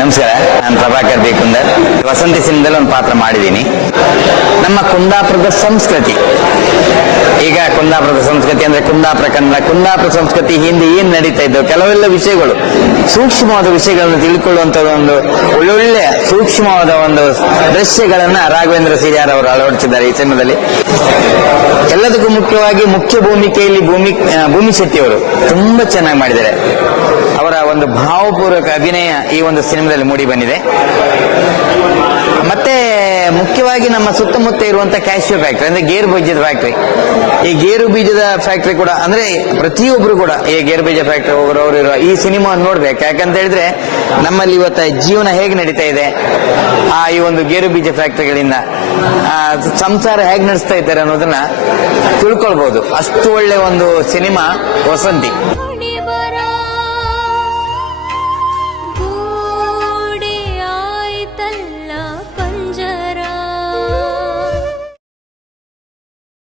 ನಮಸ್ಕಾರ, ನಾನು ಪ್ರಭಾಕರ್ ಬಿ ಕುಂದರ್. ವಸಂತಿ ಸಿನಿಮಾದಲ್ಲಿ ಒಂದು ಪಾತ್ರ ಮಾಡಿದ್ದೀನಿ. ನಮ್ಮ ಕುಂದಾಪುರದ ಸಂಸ್ಕೃತಿ, ಈಗ ಕುಂದಾಪುರದ ಸಂಸ್ಕೃತಿ ಅಂದ್ರೆ ಕುಂದಾಪುರ ಕನ್ನಡ, ಕುಂದಾಪುರ ಸಂಸ್ಕೃತಿ ಹಿಂದೆ ಏನ್ ನಡೀತಾ ಇದ್ದವು, ಕೆಲವೆಲ್ಲ ವಿಷಯಗಳು, ಸೂಕ್ಷ್ಮವಾದ ವಿಷಯಗಳನ್ನು ತಿಳ್ಕೊಳ್ಳುವಂತಹ ಒಂದು ಒಳ್ಳೊಳ್ಳೆ ಸೂಕ್ಷ್ಮವಾದ ಒಂದು ದೃಶ್ಯಗಳನ್ನ ರಾಘವೇಂದ್ರ ಸಿರಿಯಾರ್ ಅವರು ಅಳವಡಿಸಿದ್ದಾರೆ ಈ ಸಿನಿಮಾದಲ್ಲಿ. ಎಲ್ಲದಕ್ಕೂ ಮುಖ್ಯವಾಗಿ ಮುಖ್ಯ ಭೂಮಿಕೆಯಲ್ಲಿ ಭೂಮಿ ಶೆಟ್ಟಿ ಅವರು ತುಂಬಾ ಚೆನ್ನಾಗಿ ಮಾಡಿದ್ದಾರೆ. ಅವರ ಒಂದು ಭಾವಪೂರ್ವಕ ಅಭಿನಯ ಈ ಒಂದು ಸಿನಿಮಾದಲ್ಲಿ ಮೂಡಿ ಬಂದಿದೆ. ಮತ್ತೆ ಮುಖ್ಯವಾಗಿ ನಮ್ಮ ಸುತ್ತಮುತ್ತ ಇರುವಂತಹ ಕ್ಯಾಶ್ಯೂ ಫ್ಯಾಕ್ಟರಿ ಅಂದ್ರೆ ಗೇರು ಬೀಜದ ಫ್ಯಾಕ್ಟರಿ, ಈ ಗೇರು ಬೀಜದ ಫ್ಯಾಕ್ಟರಿ ಕೂಡ ಅಂದ್ರೆ ಪ್ರತಿಯೊಬ್ರು ಕೂಡ ಈ ಗೇರು ಬೀಜ ಫ್ಯಾಕ್ಟರಿ ಹೋಗೋರು ಇರುವ ಈ ಸಿನಿಮಾವನ್ನು ನೋಡ್ಬೇಕು. ಯಾಕಂತ ಹೇಳಿದ್ರೆ ನಮ್ಮಲ್ಲಿ ಇವತ್ತ ಜೀವನ ಹೇಗೆ ನಡೀತಾ ಇದೆ, ಈ ಒಂದು ಗೇರು ಬೀಜ ಫ್ಯಾಕ್ಟರಿಗಳಿಂದ ಸಂಸಾರ ಹೇಗೆ ನಡೆಸ್ತಾ ಇದ್ದಾರೆ ಅನ್ನೋದನ್ನ ತಿಳ್ಕೊಳ್ಬಹುದು. ಅಷ್ಟು ಒಳ್ಳೆ ಒಂದು ಸಿನಿಮಾ ವಸಂತಿ.